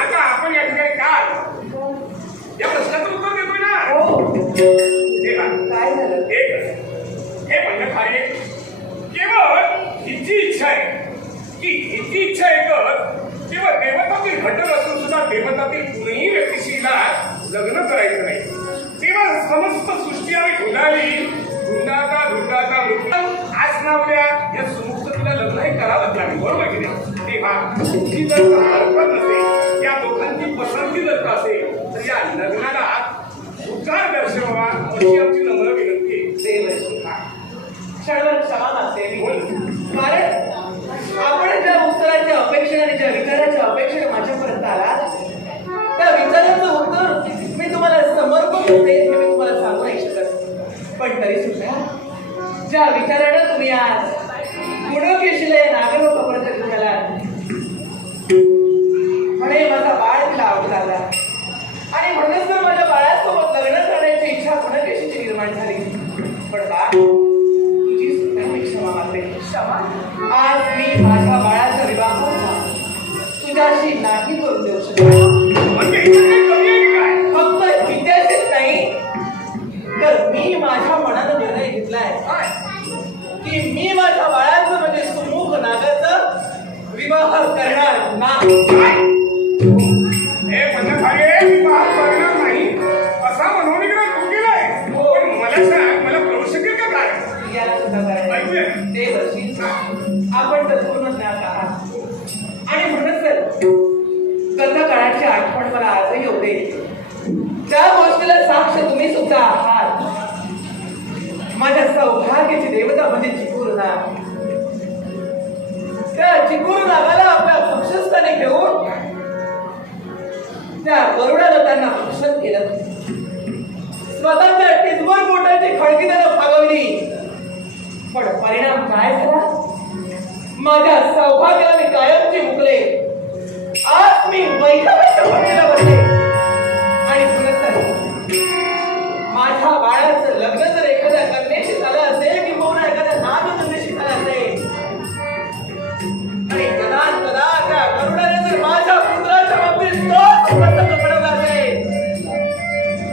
आता आपण या ठिकाणी काय काय झालं? हे म्हणणं खरे केवळ हिची इच्छा आहे की हिची इच्छा एकच केवळ देवतातील घटक असून सुद्धा देवतातील कुणीही व्यक्तीशीला लग्न करायचं नाही. तेव्हा समस्त सृष्टी आम्ही ढुंढाली, ढुंढाता आज नावल्या या सुमुक्तीला लग्न हे करावंच लागेल. बरोबर की नाही? तेव्हा तुमची जर हरकत नसेल, या दोघांची पसंती जर का असेल तर या लग्नाला उद्गार दर्शवा अशी आमची नम्र विनंती आहे. क्षणभर क्षमा मागते मी, कारण आपण ज्या उत्तराच्या अपेक्षेने ज्या विचाराच्या अपेक्षेने माझ्यापर्यंत आला त्या विचाराचं उत्तर मी तुम्हाला समर्पक होते हे मी तुम्हाला सांगू नाही शकत. पण तरी सुद्धा ज्या विचारानं तुम्ही आज गुणकेशीला नागलोकापर्यंत घेऊन आला म्हणे माझा बाळ तिला आवडू लागला आणि म्हणूनच तर माझ्या बाळासोबत लग्न करण्याची इच्छा गुणकेशीची निर्माण झाली. पण बा तुझी सुद्धा मी क्षमा मागते. क्षमा? आज मी माझ्या बाळाचा विवाह तुझ्याशी नाही करून देऊ शकत. फक्त विद्यार्थीच नाही तर मी माझ्या मनानं निर्णय घेतलाय की मी माझ्या बाळाचं म्हणजे सुमुख नागाचं विवाह करणार नाही. हे म्हणणं खरे विवाह करणार नाही असा मनोनिग्रह तू केलाय. पण मला सांग, मला कळू शकेल का काय? ते वर्षी आपण तर पूर्ण ज्ञात आहात आणि म्हणत तर गत काळाची आठवण मला आजही होते. त्या गोष्टीला साक्ष तुम्ही सुद्धा आहात. माझ्या सौभाग्याची देवता म्हणजे चिकूर नाग. त्या चिकूर नागाला आपल्या पक्षस्थानी घेऊन त्या गरुडाला त्यांना भक्षण केलं. स्वतःच्या टिचभर पोटाची खळगी त्यानं भागवली. पण परिणाम काय झाला? माझ्या सौभाग्याला मी कायमची मुकले. आज मी वैभवाच्या भक्तीला बसले आणि माझ्या बाळाचं लग्न जर एखाद्या कन्येशी झालं असेल किंवा एखाद्या नागकन्येशी झालं असेल आणि कदा त्या गरुडाने जर माझ्या पुत्राच्या बाबतीत तोच प्रसंग घडवला असेल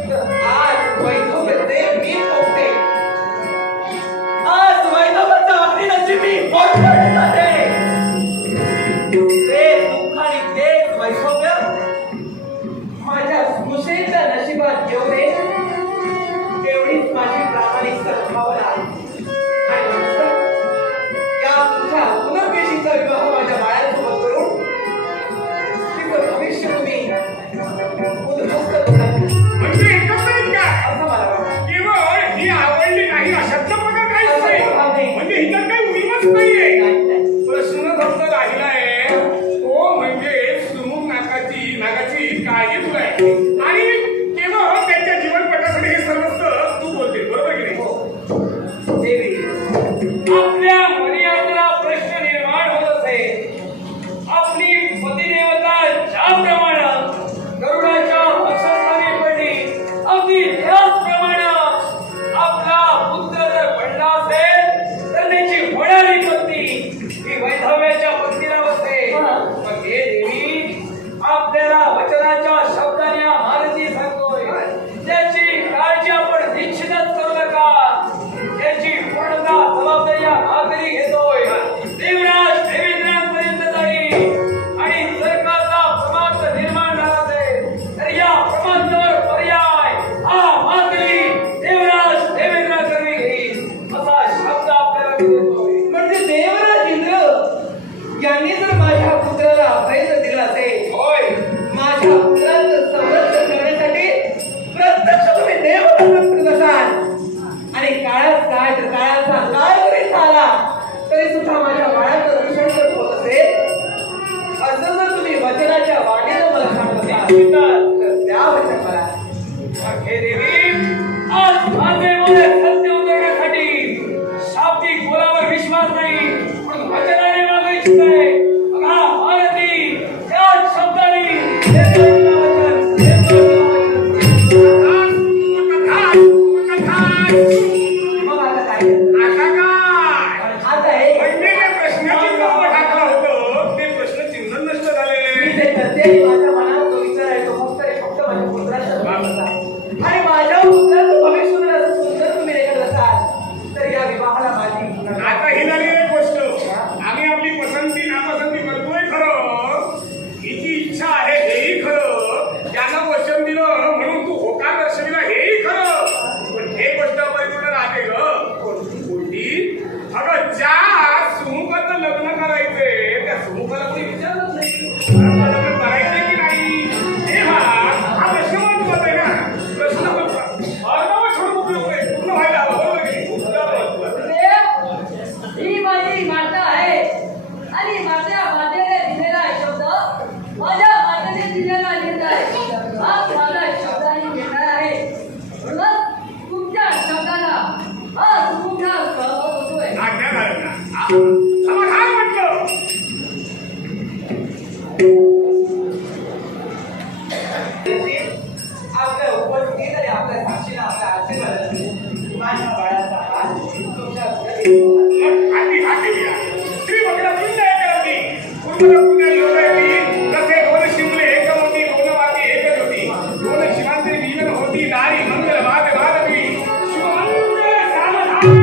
तर आज वैभवाचे मी पोगते. आज वैभवाच्या अग्नीची मी पोगत आहे. ते दुःख आणि तेच वैभव्य माझ्या स्मृशेच्या नशिबात येऊ नये एवढीच माझी प्रामाणिक सद्भावना आहे. आणि नंतर या तुझ्या पुनर्केशीचा विवाह माझ्या बाळासोबत करून तिचं भविष्य तुम्ही उद्ध्वस्त करू. म्हणजे एकच नाही का? असं मला वाटतं. केवळ ही आवडली नाही अशातला प्रकार काहीच नाही. म्हणजे हिच्यात काही उणीवच नाहीये. प्रश्न फक्त राहिला आहे तो म्हणजे सुमुख नागाची काळजी तुला आहे आणि केवळ त्यांच्या जीवनपटासाठी हे सर्वस्व तू बोलते. बरोबर की नाही? देवी आपल्या मर्यादेला प्रश्न निर्माण होत असेल. आपली पतिदेवता ज्याप्रमाणे गरुडाच्या वक्षस्थानी पडली अगदी त्याचप्रमाणे आपला पुत्र जर पडला असेल तर त्याची होणारी पत्नी ही वैधव्याच्या पत्नीला बसते. मग हे देवी आपल्याला वचनाच्या शब्दाने महारथी समाधान म्हटलं. आपल्या उपस्थितीत आणि आपल्या साक्षीला आपल्या आशीर्वादाने माझ्या बाळाचा हात तुमच्या हाती हाती घ्या. श्री वक्रतुंड एकादशी पूर्वदा पुण्या योगायती तसे दोन शिवले एक होती दोन वाती एकच होती दोन शिवांचे वीण होती नारी मंगल वाद वादवी शिवमंगल सावधान.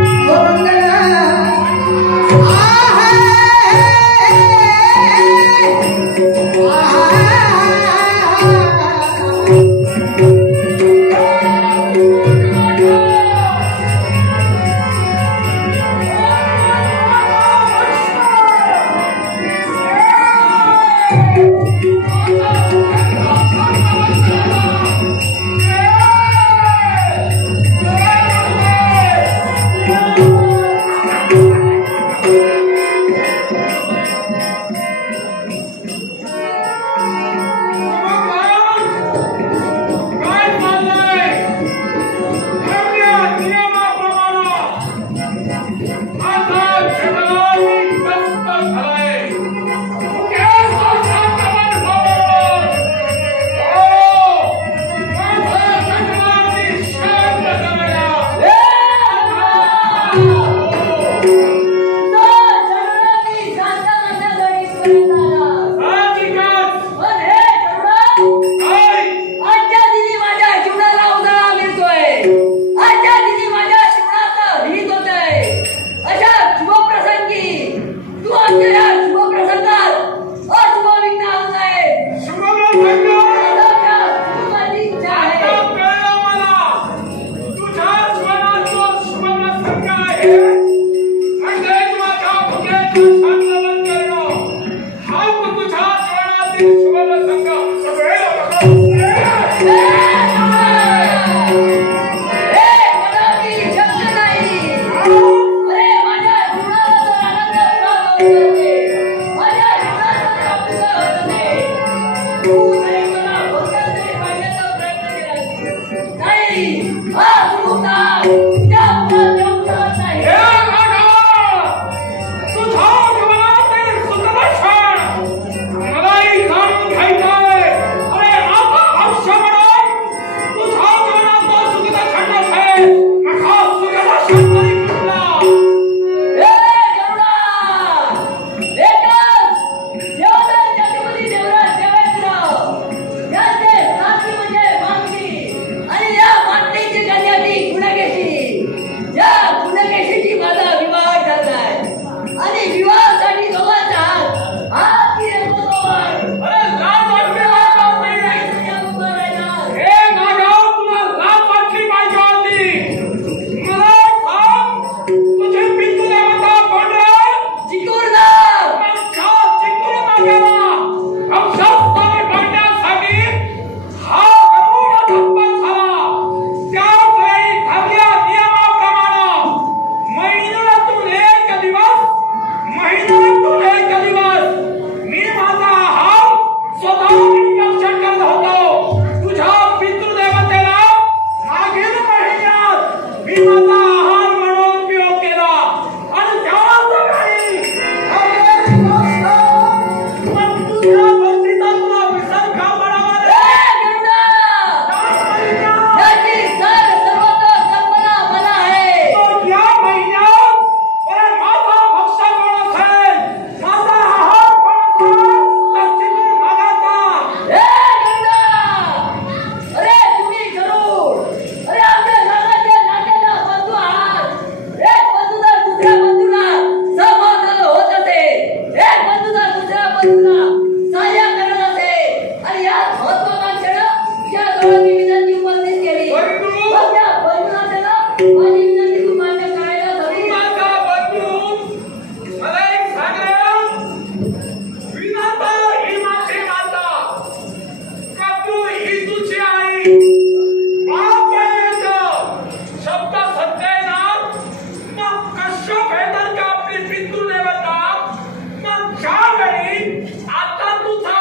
आता तुझा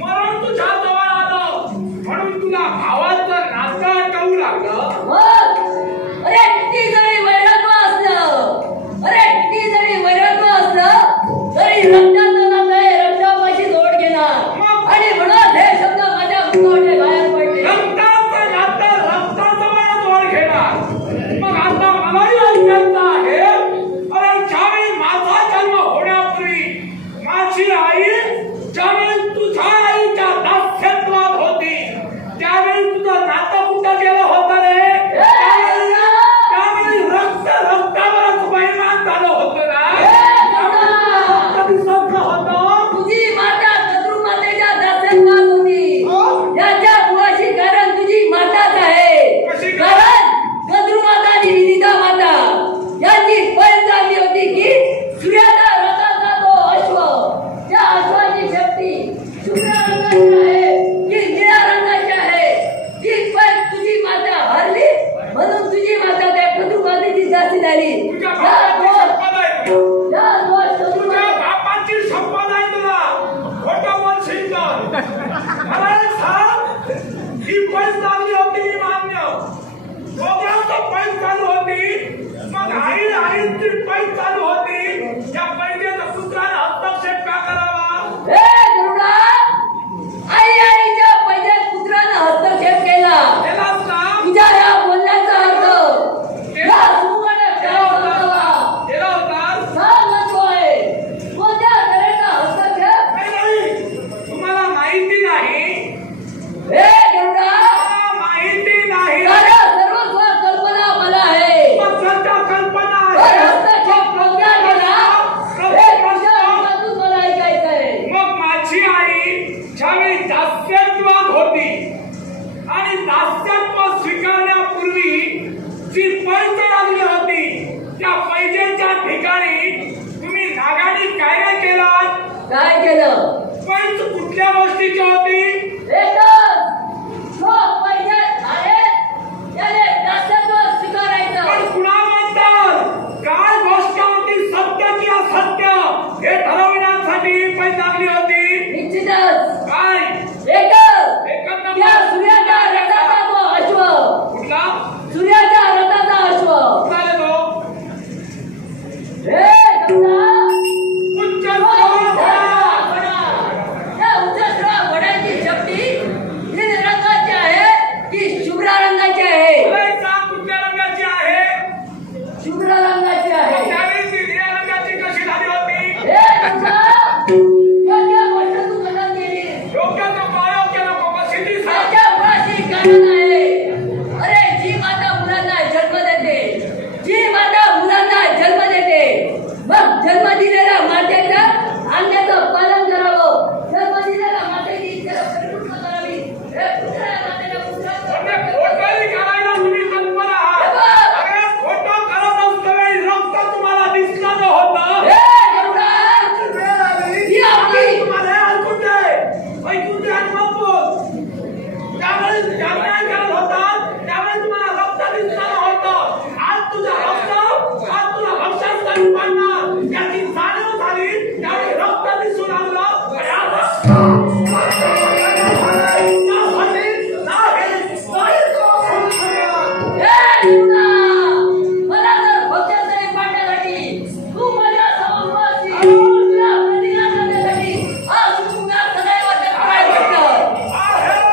मरण तुझ्या जवळ आलं म्हणून तुला भावाचा मुंडा केला होता रे त्यावेळी रक्तावरच बैमान झालं होतं ना कधी संपलं होतं तुझी माता कद्रू मातेच्या दास्यात होती याच्या मुळाशी कारण तुझी माताच आहे कशी काय? कारण कद्रू माता आणि विनिता माता यांची पैल झाली होती की सूर्याच्या रथाचा तो अश्व त्या अश्वाची शक्ती शुभ्र रंगाची आहे की निळ्या रंगाची आहे ती पैल तुझी माता हरली म्हणून तुझी माता त्या कद्रू मातेची दासी झाली तुझ्या या बापाची दोष संपदा आहे. तुझ्या या दोष कद्रू बापाची संपदा आहे तुला खोटं बोलशील तर. मला एक सांग, ही पैस लागली होती मी मान्य दोघांचं पैस चालू होती मग आईची पैस चालू होती या पैशाचा पुत्राने हस्तक्षेप का करावा ए गरुडा आईच्या पहिल्याच पुत्रानं हस्तक्षेप केला केलास का तुझ्या या बोलण्याचा अर्थ या सुमुखाने काय समजावा केला होता काय म्हणतो आहे कोणत्या तऱ्हेचा हस्तक्षेप नाही तुम्हाला माहिती नाही ए गरुडा मला माहिती नाही साऱ्या सर्व कल्पना मला आहे मग सध्या कल्पना पण आहे हस्तक्षेप कोणत्या केला हे तुझ्या मुखातून मला ऐकायचं आहे मग माझी आई ज्यावेळी दास्यत्वात होती आणि दास्यत्व स्वीकारण्यापूर्वी जी पैसे लागली होती त्या पैशाच्या ठिकाणी तुम्ही नागाने काय नाही केलात काय केलं पैस कुठल्या गोष्टीची होती एकच जो पैसे झाले त्याने दास्यत्व स्वीकारायचं पण कुणाबद्दल काय गोष्ट होती सत्य की असत्य हे ठरविण्यासाठी पैसे लागली होती निश्चितच काय एकच एकच त्या सूर्याच्या रथाचा तो अश्व कुठला सूर्याच्या रथाचा अश्व कुठला रे तो हे गरुडा, उच्च तो उंचसरा घोडा. त्या उंचसरा घोड्याची शक्ती नील रंगाची आहे की शुभ्र रंगाची आहे कुठल्या रंगाची आहे शुभ्र रंगाची आहे त्यावेळी ती निळ्या रंगाची कशी झाली होती हे गरुडा, योग्य गोष्ट तू कथन केलीस. योग्य तो अयोग्य नको कशी ती सांग त्याच्या मुळाशी कारण आहे अरे जी माता मुलांना जन्म देते जी माता मुलांना जन्म देते मग जन्म दिलेल्या मातेच्या आज्ञेचं पालन करावं जन्म दिलेल्या मातेची इच्छा परिपूर्ण करावी हे पुत्र मातेला म्हणजे पुत्राचं खोटं करायला तुम्ही तत्पर आहात अरे खोटं करत असताना रक्त तुम्हाला दिसलं होतं हे गरुडा, ही आपली तुम्हाला ऐकून दे आणि मग बोल त्यावेळी काय करत होता त्यावेळी तुम्हाला रक्त दिसलं होतं आज तुझं रक्त आज तुला रक्षास्थानी पडणार याची जाणीव झाली त्यावेळी रक्त दिसून आलं हे गरुडा, मला जर भक्तांसाठी पाडण्यासाठी तू माझ्या समोर तुला प्रतिकार करण्यासाठी आज तू पुन्हा सदैव ते काय करतो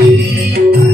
Thank you.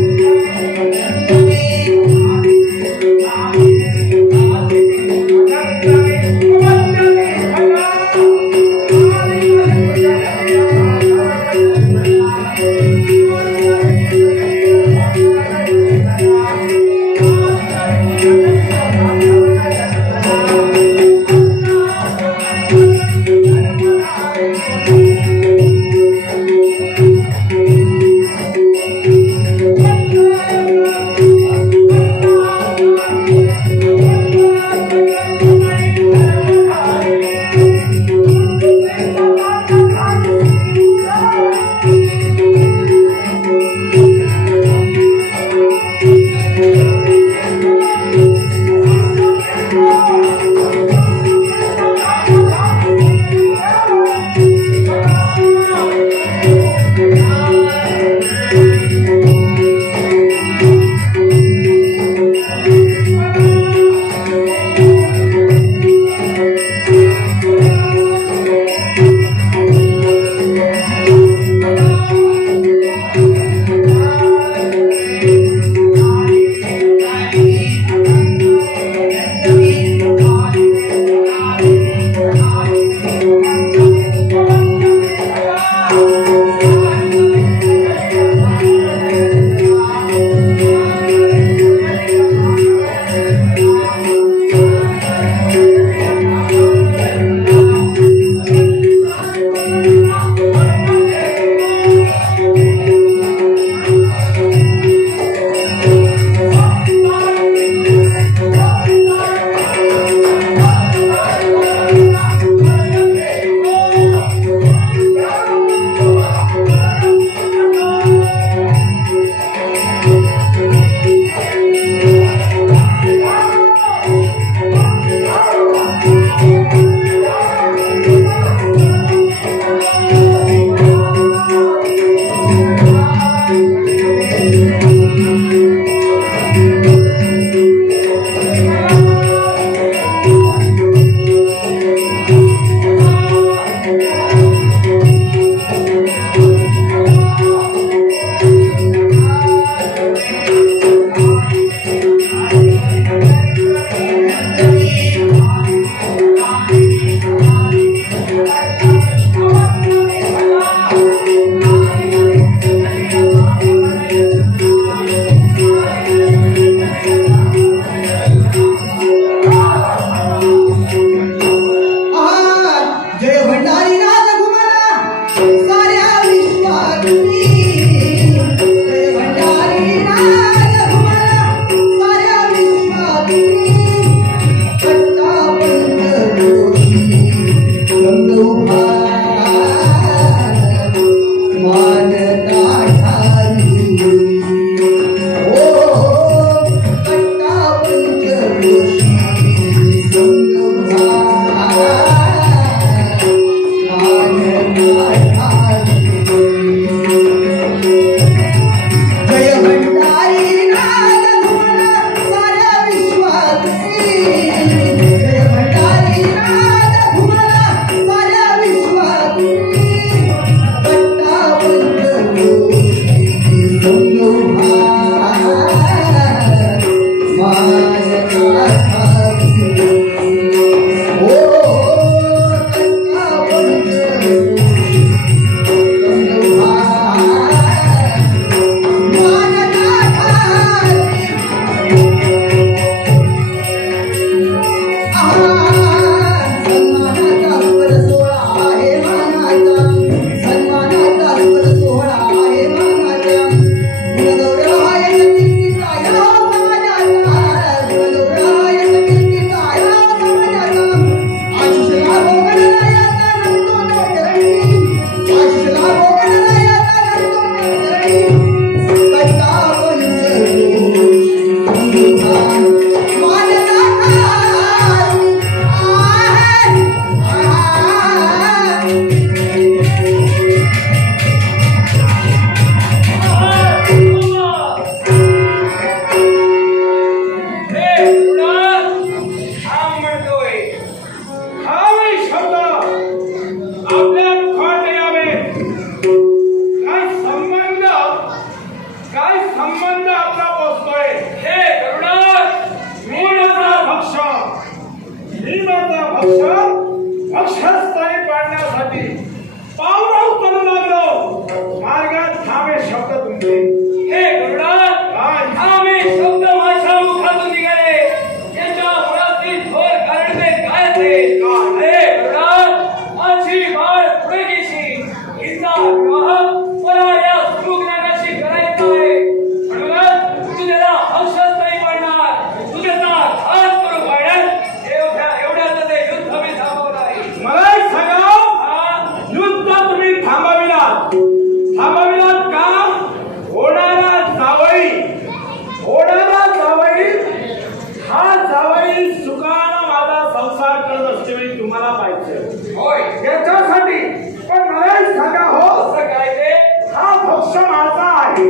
पक्ष माझा आहे.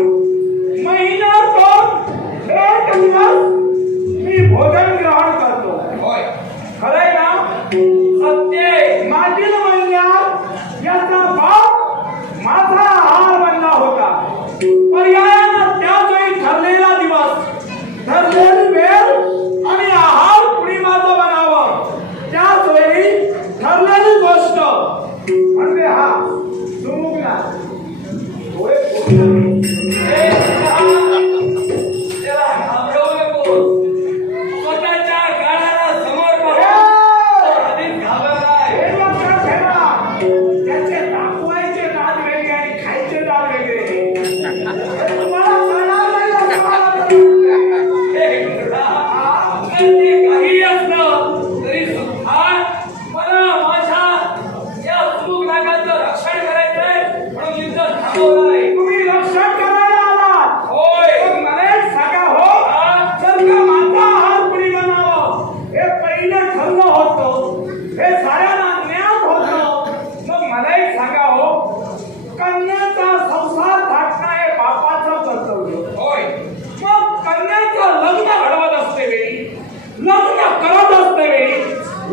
महिन्यातून एक दिवस मी भोजन ग्रहण करतो. होय. खरंय ना? सत्य आहे. मागील महिन्यात याचा बाप माझा आहार बनला होता. पर्यायानं त्याच वेळी ठरलेला दिवस, ठरलेली वेळ आणि आहार कुणी माझं बनावं, त्याच वेळी ठरलेली गोष्ट म्हणजे हा सुमुगना. डोळे फोडून त्याला घाबरवू नकोस. स्वतःच्या गाण्याला समोर पाहून आधीच घाबरलाय. हे लक्षात ठेवा. त्याचे दाखवायचे दात वेगळे आणि खायचे दात वेगळे. तुम्हाला कळणार नाही असं मला वाटतं. हे गरुडा, अगदी काही असलं तरी सुद्धा मला माझ्या या सुमुख नागाचं रक्षण करायचंय म्हणून युद्ध थांबवलंय. तुम्ही रक्षण करायला आलात. होय. पण मला एक सांगा हो, जर का माझा आहार कुणी बनावं हे पहिलं ठरलं होतं, हे साऱ्यांना ज्ञान होतं, मग मला एक सांगा हो, कन्याचा संसार थाटणं हे बापाचं कर्तव्य. होय. मग कन्याचं लग्न घडवत असते वेळी, लग्न करत असते वेळी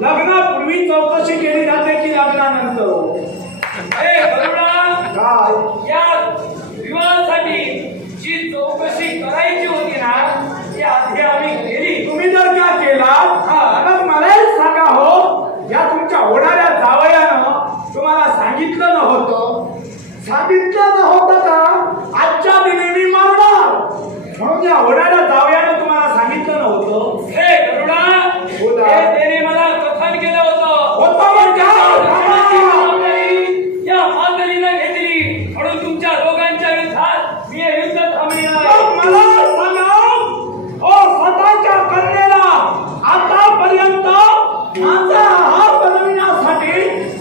लग्नापूर्वी चौकशी केली जाते की लग्नानंतर? हे गरुडा, काय? या विवाहासाठी जी चौकशी करायची होती ना ती आधी आम्ही केली. तुम्ही जर का केला मग मला एक सांगा हो, या तुमच्या होणाऱ्या जावयानं तुम्हाला सांगितलं नव्हतं? सांगितलं नव्हतं का आजच्या दिनी मी मारणार म्हणून या होणाऱ्या जावयानं तुम्हाला सांगितलं नव्हतं? हे गरुडा, बोला. हे त्याने मला कथन केलं होतं. होतं म्हणजे लग्नाची जबाबदारी या मातलीनं घेतली म्हणून तुमच्या दोघांच्या विरोधात मी हे युद्ध थांबविलं आहे. मग मला सांगा हो, स्वतःच्या कन्येला आतापर्यंत माझा आहार बनविण्यासाठी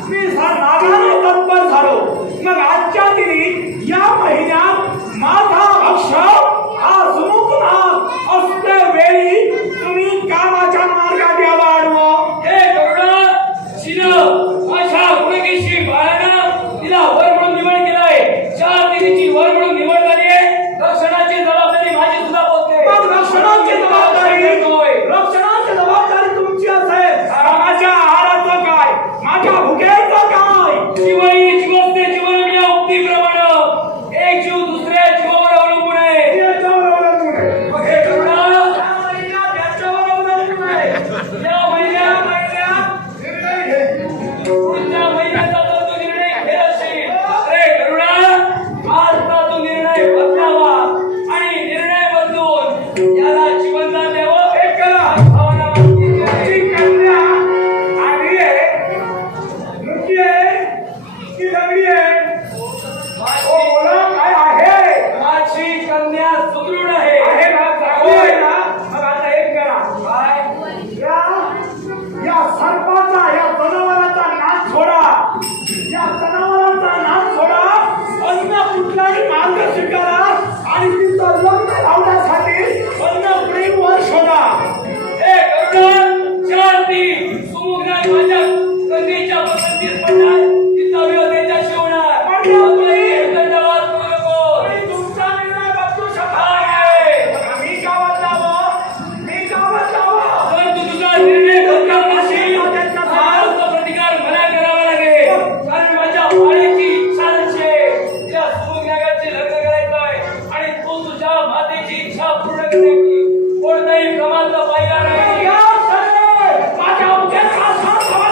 मी नागाने तत्पर झालो. मग आजच्या दिनी या महिन्यात माझा भक्ष हा सुमुख नाग असते वेळी तुम्ही कामाच्या मार्गात यावा आडवं. हे गरुडा, शिनं अशा गुणकेशी बाळानं तिला वर म्हणून निवड केलाय. 4 दिनीची वर म्हणून निवड झाली आहे. रक्षणाची जबाबदारी माझी सुद्धा बोलते. मग रक्षणाची जबाबदारी तुमची असेल. माझ्या आहाराचं काय, माझ्या भुकेचं काय? जीवही जीवस्ते जीवन या उक्तीप्रमाणे एक जीव दुसऱ्या जीवावर अवलंबून आहे. याच्यावर अवलंबून आहे. मग हे गरुडा, या महिन्यात याच्यावर अवलंबून आहे. या महिन्यात निर्णय घे. पुढच्या महिन्याचा जर तू निर्णय घेत असशील, अरे गरुडा, आजचा तू निर्णय बदलावा आणि निर्णय बदलून याला जीवनदान द्यावं. हे करा. भावना मागणी आहे. ती कन्या आडवी आहे, मुकी आहे की लंगडी आहे? हो, बोला काय आहे? माझी कन्या सुदृढ आहे. आहे ना, चांगली आहे ना? मग आता एक करा. काय? या सर्पाचा, या जनावराचा नाश सोडा. या जनावराचा नाश सोडा. अन्न कुठलाही मार्ग स्वीकारा आणि तिचं लग्न लावण्यासाठी अन्न प्रेमवर शोधा. हे गरुडा, शांती सुमुग्नाय माझ्या कन्येच्या पसंतीस पडणार. तिचा विरोध त्याच्याशी होणार. तुलाही दंडवाद करू नको. मी तुमचा निर्णय बदलू शकत आहे. नाही. मी का बदलावं? मी का बदलावं? जर तू तुझा निर्णय बदलत नसेल, महाराष्ट्र प्रतिकार मला करावा लागेल. कारण माझ्या वाड्याची इच्छा नसते. तिला सुमुग्नागाची लग्न करायचं आहे आणि तू तुझ्या मातेची इच्छा पूर्ण करण्याची कोणताही प्रमाण पाहिला नाही. या सगळे माझ्या उद्देशाला साथ हवा.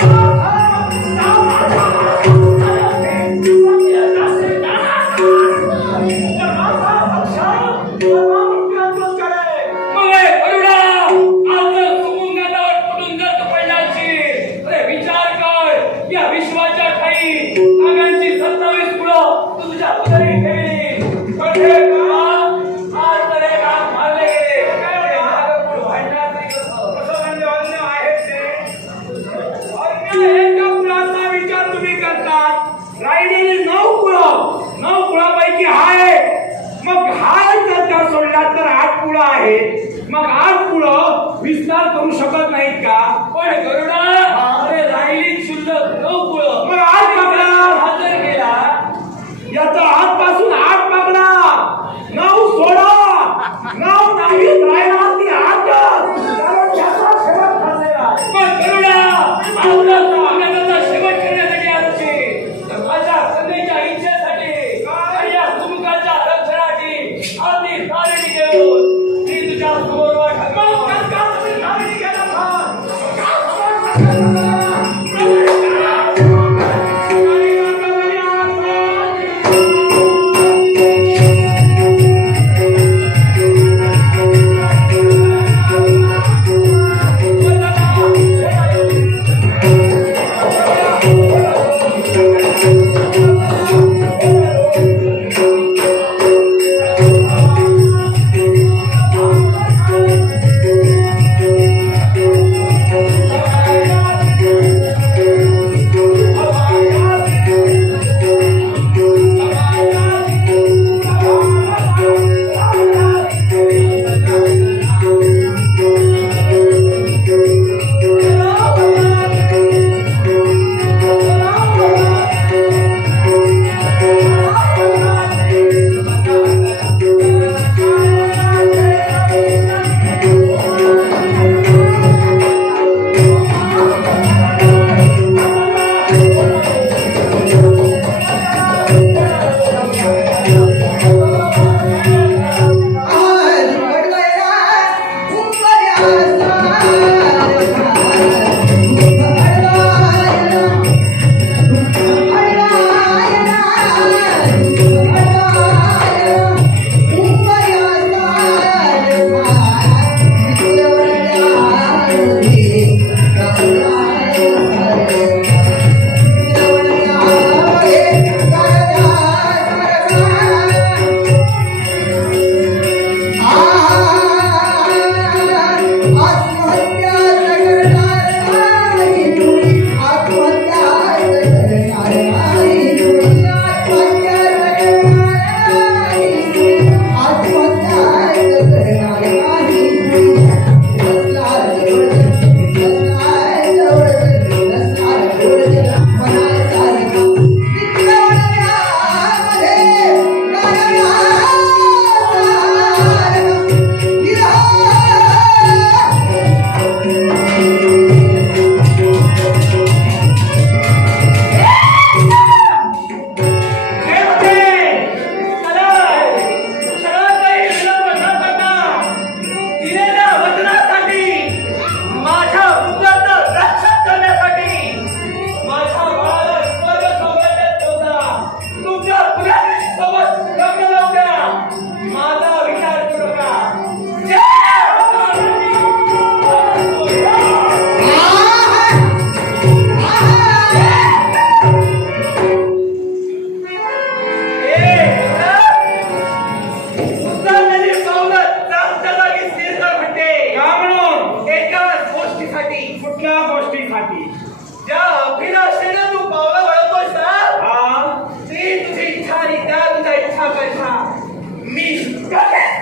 मग हे गरुडा, आज जर सुमुग्नागावर पडून जर तू पडला असशील, अरे विचार कर, या विश्वाच्या ठाई नागांची 27 कुळं तू तुझ्या उदरी ठेवली. पण हे गरुडा, आज तर हे नाग मारले गेले. हे नागकुळ वाढणार नाही कसं? कसं म्हणजे अन्न आहेत ते? अन्न एका कुळाचा विचार तुम्ही करतात. राहिलेली 9 कुळापैकी हा एक. मग हा एक जर का सोडला तर 8 कुळं आहेत. मग 8 कुळं विस्तार करू शकत नाहीत का? पण गरुडा, अरे राहिली शुल्लक 9 कुळं. मग 8 पकडा. हा जर गेला याचा आजपासून 8 पकडा.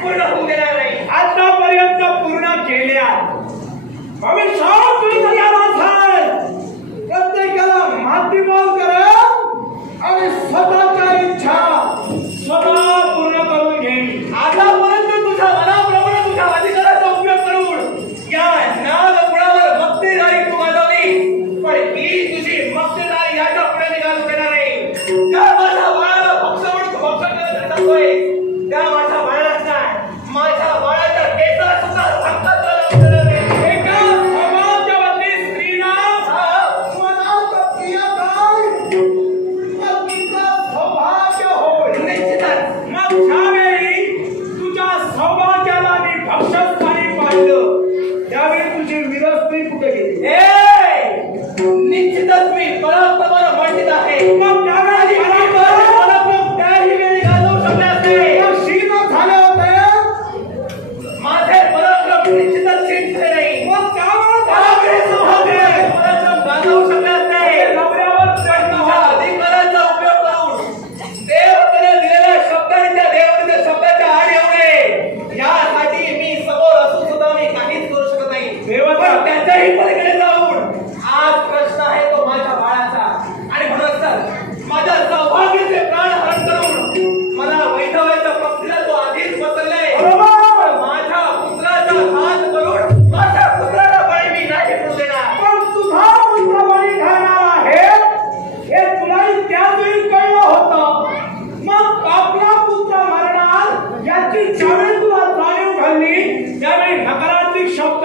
पूर्ण होऊ देणार नाही. आतापर्यंत पूर्ण केल्या भविष्यात तुम्ही झाला असाल प्रत्येकाला मातृभाव करा आणि स्वतःच्या इच्छा स्वतः पूर्ण करून घेईन. आतापर्यंत तुझ्या मनाप्रमाणे तुझ्या अधिकाराचा उपयोग करून या नागपुरावर मक्तेदारी तू गाजवली, पण ही तुझी मक्तेदारी याच्या पुढे निघालू देणार नाही. त्या माझ्या बाळाला भक्षण तू भक्षण करत राहतोय, त्या माझ्या बाळाचा माझ्या बाळाच्या केसाला सुद्धा हक्कात लागू देणार नाही. एका समाजवादी स्त्रीला मनाचा प्रिय काय पत्नीचा सौभाग्य होय. निश्चितच मग ज्यावेळी तुझ्या सौभाग्याला मी भक्षस्थानी पाहिलं त्यावेळी तुझी विरस्ती कुठे गेली. निश्चितच मी पराक्रमानं म्हणत आहे. मग त्यावेळी पराक्रम त्याही वेळी गाजवू शकले असते. शीन झाले होते. माझे पराक्रम निश्चितच शिकले नाही. मग त्यावेळी त्यावेळी सौभाग्य पराक्रम गाजवू शकले असते. नवऱ्यावर पण चढणं तुझ्या अधिकाराचा उपयोग करून देवतेने दिलेल्या शब्दांच्या देवतेच्या शब्दाच्या आड येऊ नये यासाठी मी समोर असून सुद्धा मी काहीच करू शकत नाही. देवाचा पण त्याच्याही पलीकडे जाऊन आज प्रश्न आहे तो माझ्या बाळाचा, आणि म्हणून तर माझ्या सौभाग्याचे प्राण हरण करून मला वैधवायच्या पक्षीला तो आधीच बसवलाय. बरोबर. माझ्या पुत्राचा हात करून माझ्या पुत्राला बळी मी नाही पडू देणार. पण तुझा पुत्र बळी घालणार आहे हे तुलाही त्यावेळी कळलं होतं. मग आपला पुत्र मरणार याची ज्यावेळी तुला जाणीव घालली त्यावेळी नकारात्मक शब्द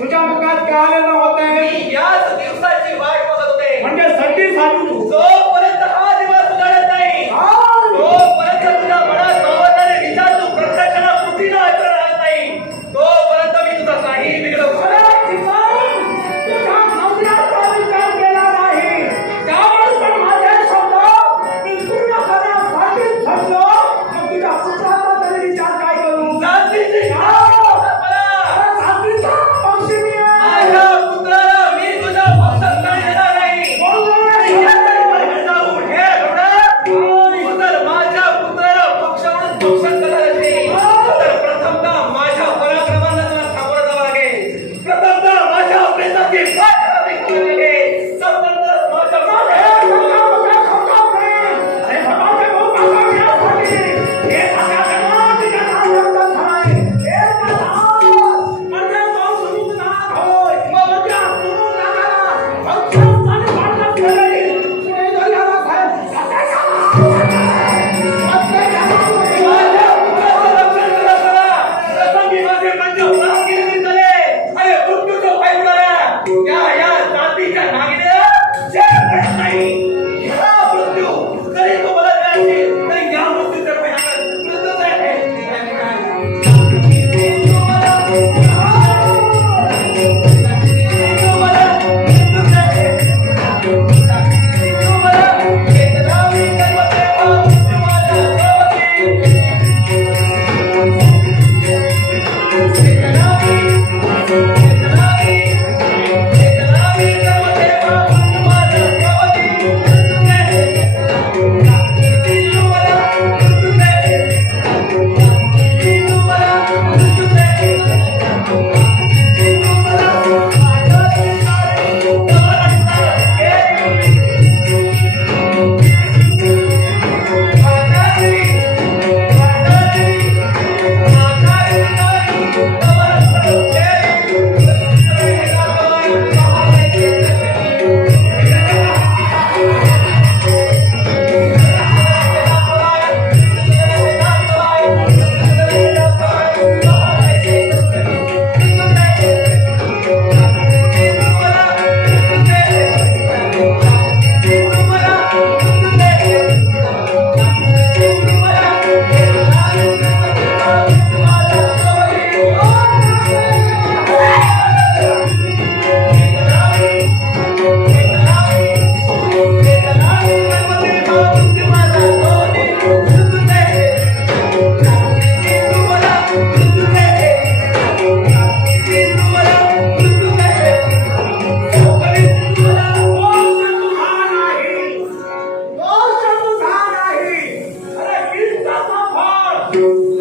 तुझ्या मुखात का आले नव्हते. मी याच दिवसाची वाट बघत होते. म्हणजे सती झाली तू. जोपर्यंत हा दिवस उजाडत नाही तोपर्यंत तुझ्या मनात भावनाने विचार तू प्रत्यक्षाला कृतीनं आचरणार नाही, तोपर्यंत मी तुझा काही बिघडवू शकत नाही. तुझ्या नवऱ्याचा विचार केला नाही त्यावेळी पण माझे शब्द मी पूर्ण करण्यासाठी ठरलो. मग तुझ्या पुत्राचा तरी विचार काय करू. जातीची घाव मला सासरीचा पक्षी मी आहे. माझ्या पुत्राला मी तुझ्या पक्षात नाही देणार नाही. बोललोय. याच्याही पलीकडे जाऊन हे घडणार. तू जर माझ्या पुत्राला पक्ष म्हणून पक्षात करणार असेल तर प्रथमतः माझ्या पराक्रमांना तुला सामोरं जावं लागेल. प्रथमतः माझ्या प्रेताची पाठ करावी लागेल. तदनंतर माझ्या अरे स्वतःचे भाऊ मागा मिळवण्यासाठी हे सगळ्या जगात तुझ्या नावाचा झालाय. हे म्हणजे तो समुद्रात होय. मग त्या समुद्राला भक्षस्थानी पाडण्यात गेले. पुढे झालेला साहेब माझ्या पुत्राचं रक्षण करा. प्रसंगी माझे पंच उदाहरण केले तरी चालेल. अरे मृत्यूचं पाय उडाला या जातीच्या नागिनीला शेर पडत नाही. हा मृत्यू जरी तो मला द्यायचे तरी या मृत्यूचे भयानक मृत्यूच आहे.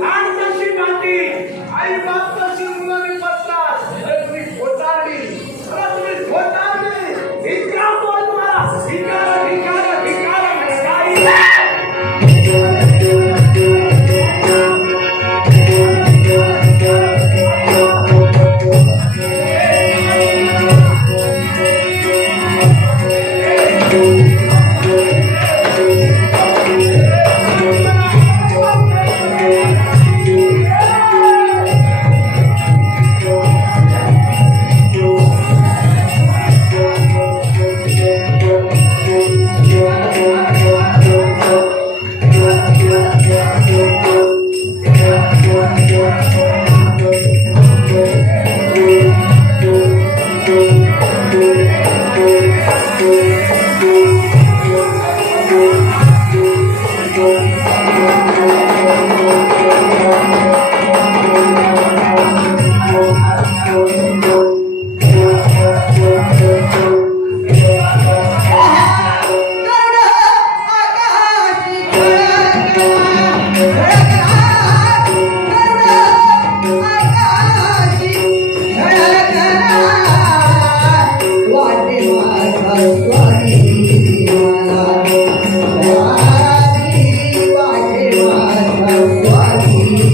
आणि तशी माती Thank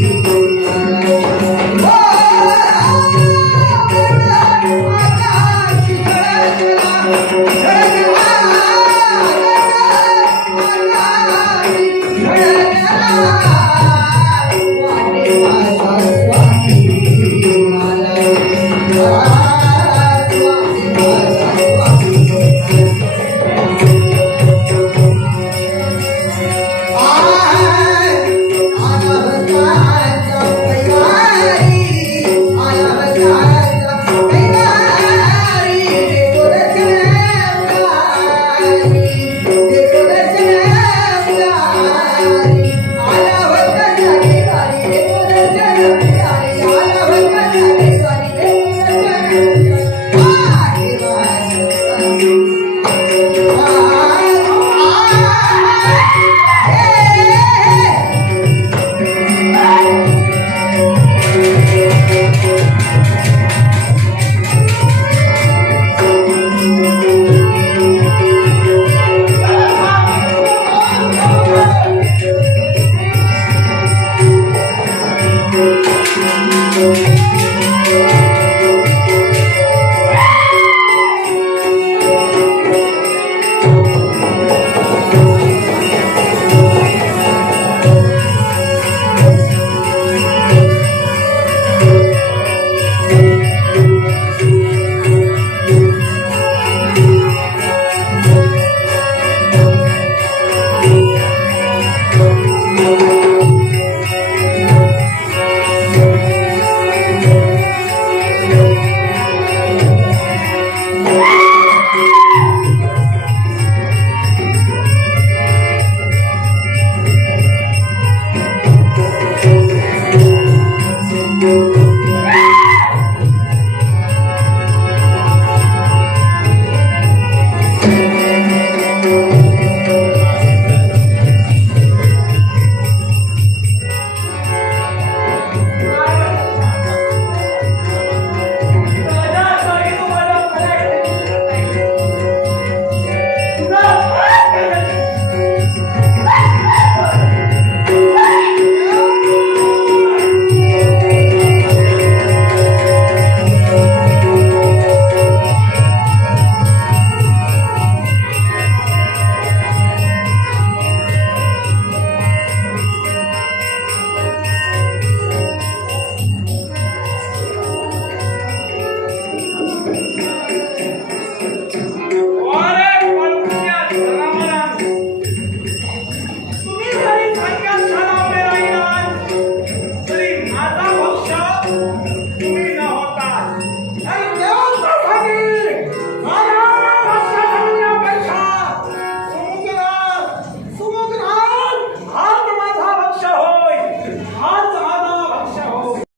you.